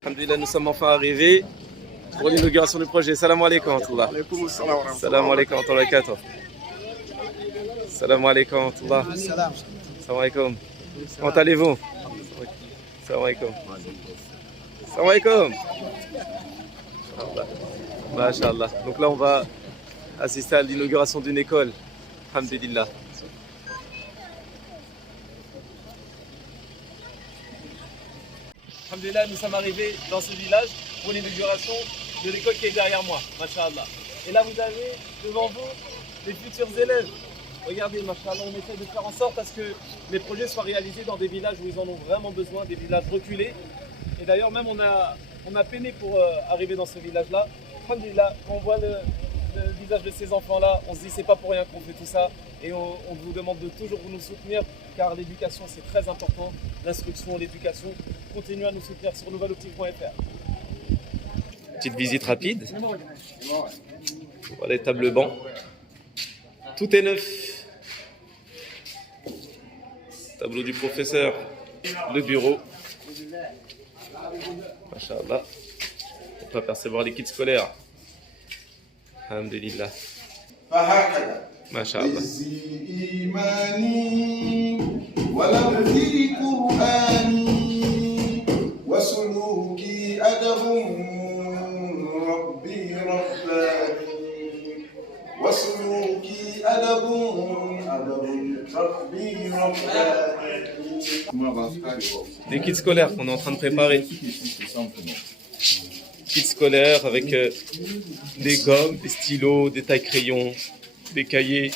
Alhamdulillah, nous sommes enfin arrivés pour l'inauguration du projet. Salam alaikum wa rahmatullah. Salam alaikum wa rahmatullah. Salam alaikum wa rahmatullah. Salam alaikum. Comment allez-vous? Salam alaikum. Salam alaikum. Masha'Allah. Donc là, on va assister à l'inauguration d'une école. Alhamdulillah. Alhamdulillah, nous sommes arrivés dans ce village pour l'inauguration de l'école qui est derrière moi, Masha'Allah. Et là, vous avez devant vous les futurs élèves. Regardez, Masha'Allah, on essaie de faire en sorte à ce que les projets soient réalisés dans des villages où ils en ont vraiment besoin, des villages reculés. Et d'ailleurs, même on a peiné pour arriver dans ce village-là. Alhamdulillah, quand on voit le visage de ces enfants-là, on se dit c'est pas pour rien qu'on fait tout ça. Et on vous demande de toujours nous soutenir, car l'éducation c'est très important, l'instruction, l'éducation. Continuez à nous soutenir sur nouveloptique.fr. Petite visite rapide. Voilà les tables bancs. Tout est neuf. Tableau du professeur, le bureau. Masha'Allah. On peut apercevoir les kits scolaires. Alhamdulillah. Masha'Allah. Des kits scolaires qu'on est en train de préparer. Kits scolaires avec des gommes, des stylos, des tailles-crayons, des cahiers,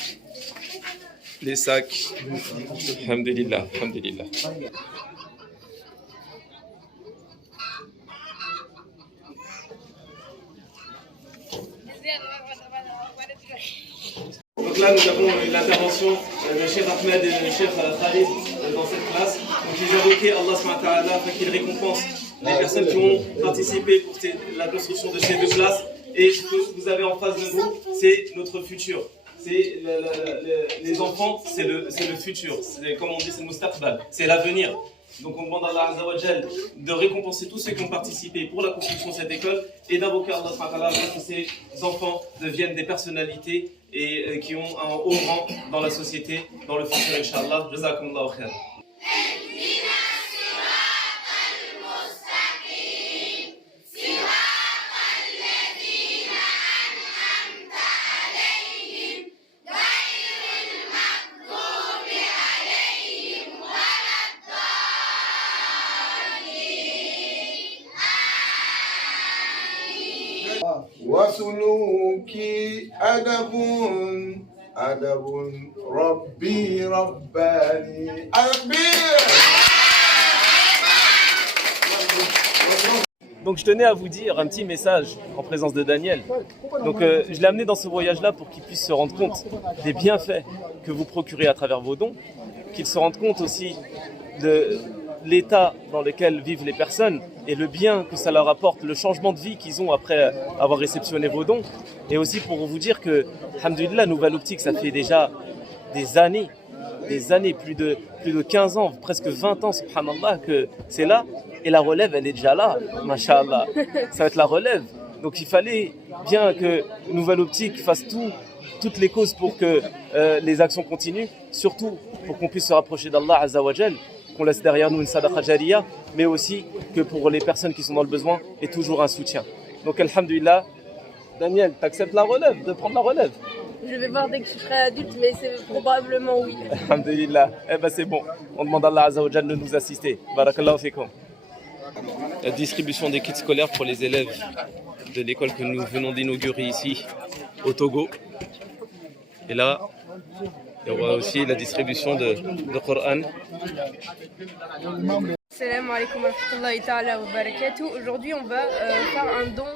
des sacs. Alhamdulillah, alhamdulillah. Donc là, nous avons l'intervention de Cheikh Ahmed et de Cheikh Khalid dans cette classe. Donc ils invoquaient Allah subhanahu wa ta'ala afin qu'il récompense les personnes qui ont participé pour la construction de ces deux classes. Et ce que vous avez en face de vous, c'est notre futur. C'est les enfants, c'est le futur. Comme on dit, c'est le mustaqbal, c'est l'avenir. Donc on demande à Allah Azza wa Jal de récompenser tous ceux qui ont participé pour la construction de cette école et d'invoquer Allah subhanahu wa ta'ala afin que ces enfants deviennent des personnalités et qui ont un haut rang dans la société, dans le futur, Inch'Allah. Jazakumullahu khair. وسلوكي أدب ربي رباني Donc je tenais à vous dire un petit message en présence de Daniel. Donc je l'ai amené dans ce voyage-là pour qu'il puisse se rendre compte des bienfaits que vous procurez à travers vos dons, qu'il se rende compte aussi de l'état dans lequel vivent les personnes et le bien que ça leur apporte, le changement de vie qu'ils ont après avoir réceptionné vos dons. Et aussi pour vous dire que, alhamdulillah, Nouvelle Optique, ça fait déjà des années, plus de 15 ans, presque 20 ans, subhanallah, que c'est là. Et la relève, elle est déjà là, masha'Allah. Ça va être la relève. Donc il fallait bien que Nouvelle Optique fasse toutes les causes pour que les actions continuent, surtout pour qu'on puisse se rapprocher d'Allah Azza wa Jal, qu'on laisse derrière nous une sadaqa jariya, mais aussi que pour les personnes qui sont dans le besoin, et toujours un soutien. Donc alhamdulillah, Daniel, t'acceptes la relève, de prendre la relève? Je vais voir dès que je serai adulte, mais c'est probablement oui. Alhamdulillah, eh ben c'est bon. On demande à Allah Azza wa Jal de nous assister. Barakallahu fikum. La distribution des kits scolaires pour les élèves de l'école que nous venons d'inaugurer ici au Togo. Et là, il y aura aussi la distribution de Coran. Salam alaikum wa rahmatullahi ta'ala wa barakatuh. Aujourd'hui, on va faire un don,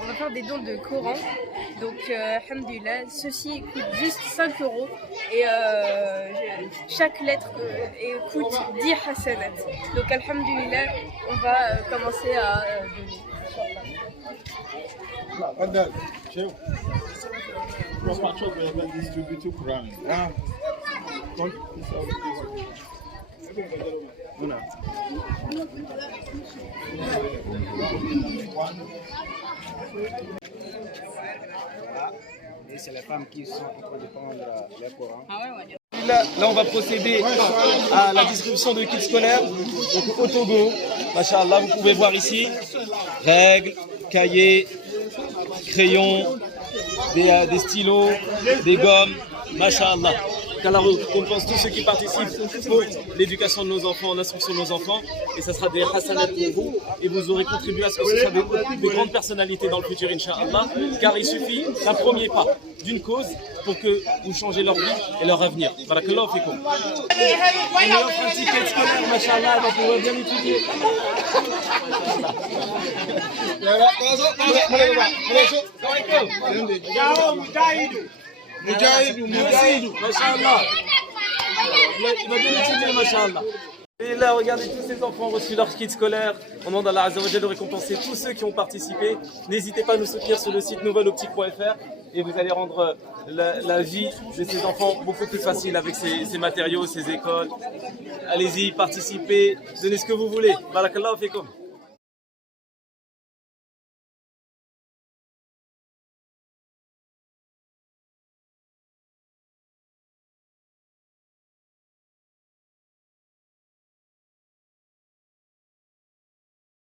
on va faire des dons de Coran. Donc, alhamdulillah, ceci coûte juste 5 € et chaque lettre coûte 10 hasanat. Donc, alhamdulillah, on va commencer à donner. Una. Et c'est les femmes qui sont en train de prendre le Coran. Là, on va procéder à la distribution de kits scolaires. Donc au Togo, machallah, vous pouvez voir ici, règles, cahiers, crayons, des stylos, des gommes, machallah. Qu'Allah récompense tous ceux qui participent pour l'éducation de nos enfants, l'instruction de nos enfants. Et ça sera des hasanat pour vous. Et vous aurez contribué à ce que ce soit des grandes personnalités dans le futur, Inch'Allah. Car il suffit d'un premier pas, d'une cause, pour que vous changez leur vie et leur avenir. Barakallahu fikoum. On est offre un ticket scolaire, machallah, donc on va bien étudier. Machallah. Il va bien étudier, machallah. Et là, regardez, tous ces enfants ont reçu leur kit scolaire. On demande à Allah Azza wa Jalla de récompenser tous ceux qui ont participé. N'hésitez pas à nous soutenir sur le site nouveloptique.fr et vous allez rendre la vie de ces enfants beaucoup plus facile avec ces matériaux, ces écoles. Allez-y, participez, donnez ce que vous voulez. Barakallahu fikoum.